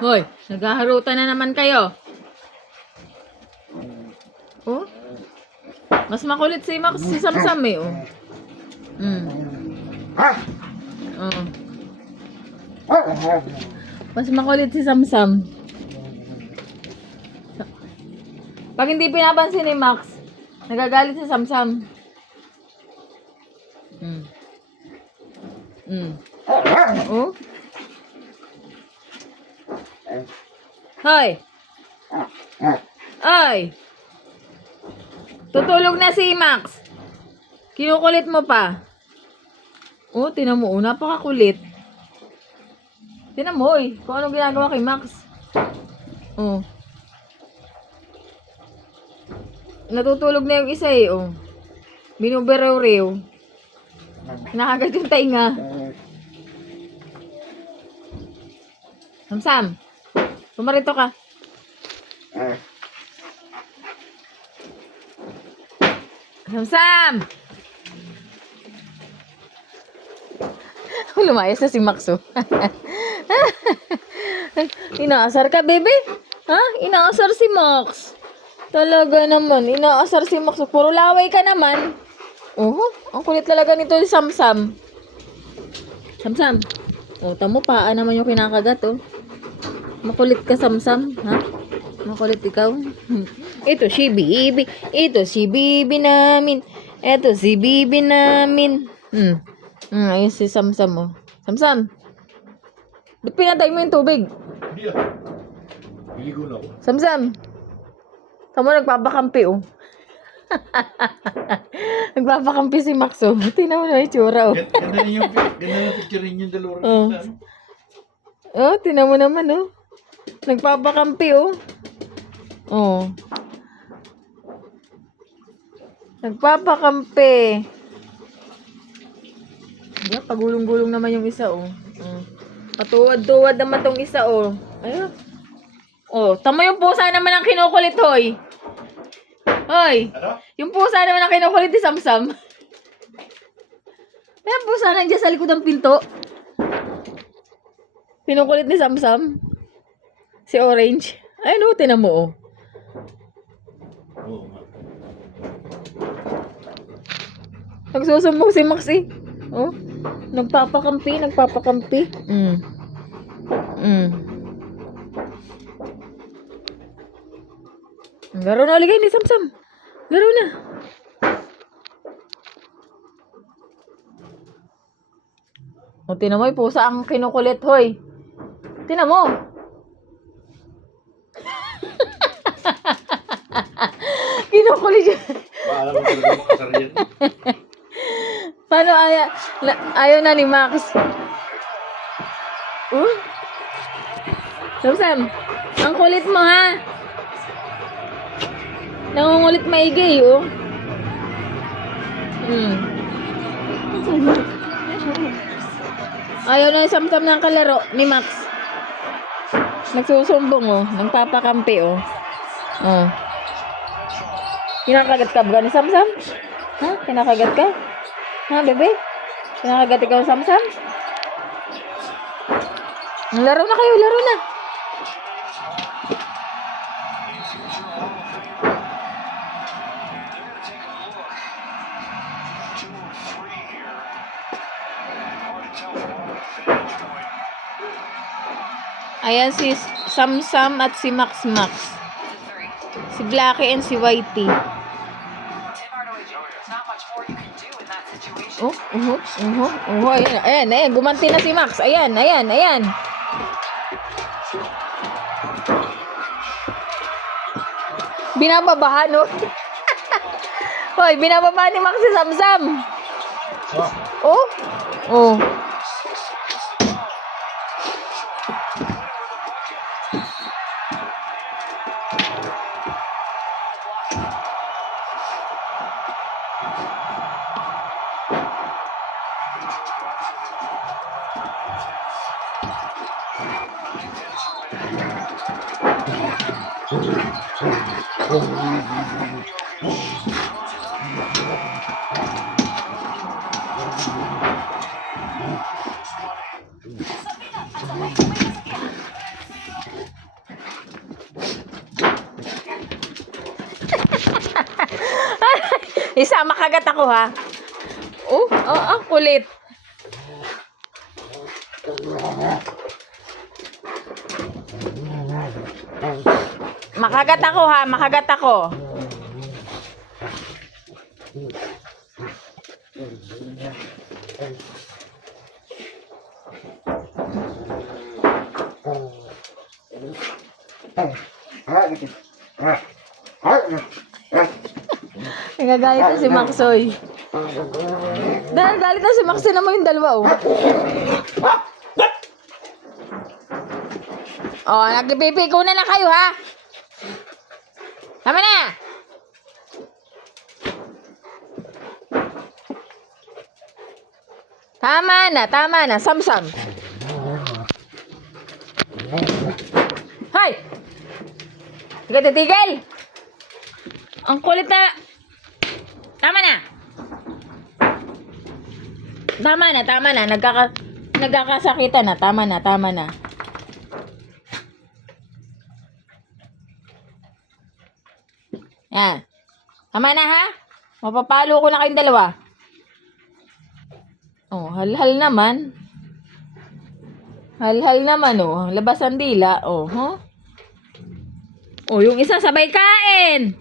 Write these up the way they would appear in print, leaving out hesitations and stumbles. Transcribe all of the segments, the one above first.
Hoy, naghaharutan na naman kayo. Oh? Mas makulit si Max si Samsam eh, oh. Oh. Mas makulit si Samsam. Pag hindi pinapansin ni Max, nagagalit si Samsam. Oh? Hoy! Ay! Tutulog na si Max. Kinukulit mo pa. Oh, tinan mo. Oh, napakakulit. Tinan mo, eh. Kung anong ginagawa kay Max. Oh. Natutulog na yung isa, eh. Oh. Binuberew-rew. Nakagat yung tainga. Samsam. Pumarito ka. Samsam! Lumayas na si Max, oh. Inaasar ka, bebe? Ha? Inaasar si Max. Talaga naman, inaasar si Max. Puro laway ka naman. Ang kulit talaga nito si Samsam. Samsam. Oh, tamo paa naman yung kinakagat, oh. Makulit ka, Samsam, ha? Makulit ikaw. Ito si Bibi. Ito si Bibi namin. Ito si Bibi namin. Ayun si Samsam, oh. Samsam. Ba't pinatay mo yung tubig? Hindi ah. Biligo na ako. Samsam. Tamo nagpapakampi, oh. Nagpapakampi si Max, oh. Tingnan mo na yung tsura, oh. Ganda na picture rin yung dalawa. Oh, tingnan mo naman, oh. Nagpapakampi, oh. Oh. Nagpapakampi. Yeah, pagulong-gulong naman yung isa, oh. Patuwad-tuwad naman tong isa, oh. Ayun. Oh, tama yung pusa naman ang kinukulit, hoy. Hoy. Ano? Yung pusa naman ang kinukulit ni Samsam. May pusa nandiyan sa likod ng pinto. Kinukulit ni Samsam. Si Orange. Ayun, oh, tinan mo, oh. Oo nga. Nagsusumbong si Max, eh. Oh, nagpapakampi. Laro na ulit ni Samsam. Laro na. O, tinan mo, pusa ang kinukulit, hoy. Tinan mo. Kinukulit yun. Maalam mo talaga makasar yan. Paano ayaw na ni Max? Samsam, ang kulit mo, ha? Nangungulit maigi, oh. Ayaw na yung Samsam ng kalaro ni Max. Nagsusumbong, oh. Nagpapakampi, oh. Kinakagat ka ba ni Samsam? Ha? Kinakagat ka? Ha, bebe? Kinakagat ikaw, Samsam? Laro na kayo, laro na. Ayan si Samsam at si Max. Si Blackie and si Whitey. Ayan, gumanti na si Max. Ayan. Binababahan, no? Hoy, binababahan ni Max si Samsam. Oh. Isa, makagat ako ha. Kulit. Makagat ako ha, makagat ako. Nagagalit na si Maxoy. Dahil galit na si Maxoy na mo yung dalawa, oh. Oh, nagpipigo na kayo, ha? Tama na! Tama na. Samsam. Hay! Tiga titigil! Ang kulit na... Tama na. Nagkakasakitan na. Tama na. Yan. Tama na, ha? Mapapalo ko na kayong dalawa. Oh, hal-hal naman. Hal-hal naman, oh. Labas ang dila, oh, huh? Oh, yung isa sabay kain.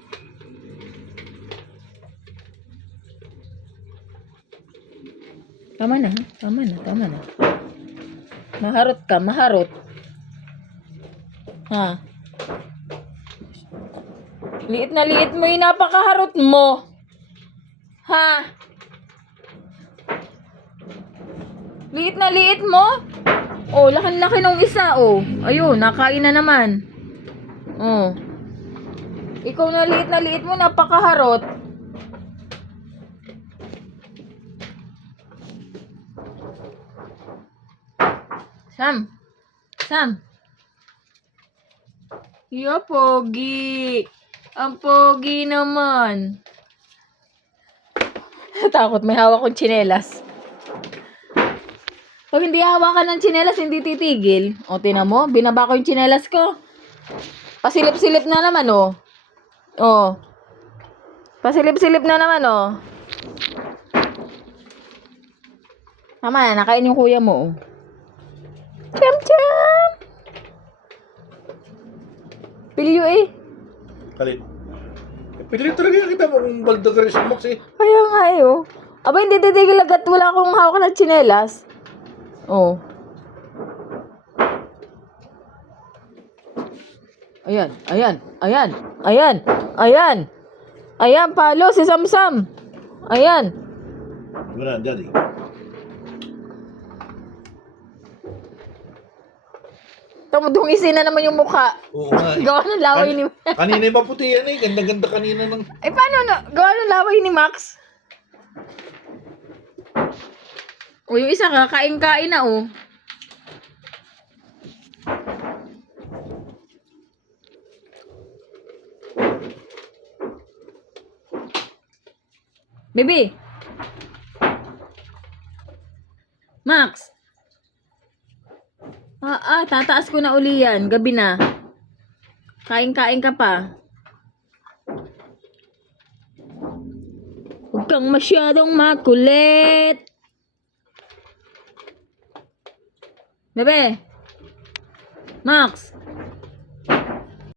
Tama na. Maharot ka. Ha? Liit na liit mo yung napakaharot mo. Ha? Liit na liit mo? Oh, laki-laki nung isa, oh. Ayun, nakain na naman. Oh. Ikaw na liit mo, napakaharot. Sam. Yo, pogi. Ang pogi naman. Takot, may hawak kong tsinelas. Pag hindi hawakan ng tsinelas, hindi titigil. O, tinan mo, binaba ko yung tsinelas ko. Pasilip-silip na naman, oh. Oh. Pasilip-silip na naman, oh. Tama na, nakain yung kuya mo, oh. Cham! Pilyo, eh. Kalit. Pilit talaga kita mo kung balda ka rin sa Max, eh. Kaya nga, eh, oh. Aba, hindi titigil agad. Wala akong hawak ng tsinelas. Oh. Ayan, palo si Samsam. Ayan. Wala, daddy. Dumungisi na naman yung mukha. Oo nga, eh. Gawa ng laway ni... Kanina yung maputi yan, eh. Ganda-ganda kanina ng... Eh, paano na? Gawa ng laway ni Max. O, yung isa kakain-kain na, oh. Baby. Max. Tataas ko na uli yan. Gabi na. Kain-kain ka pa. Huwag kang masyadong makulit. Bebe. Max.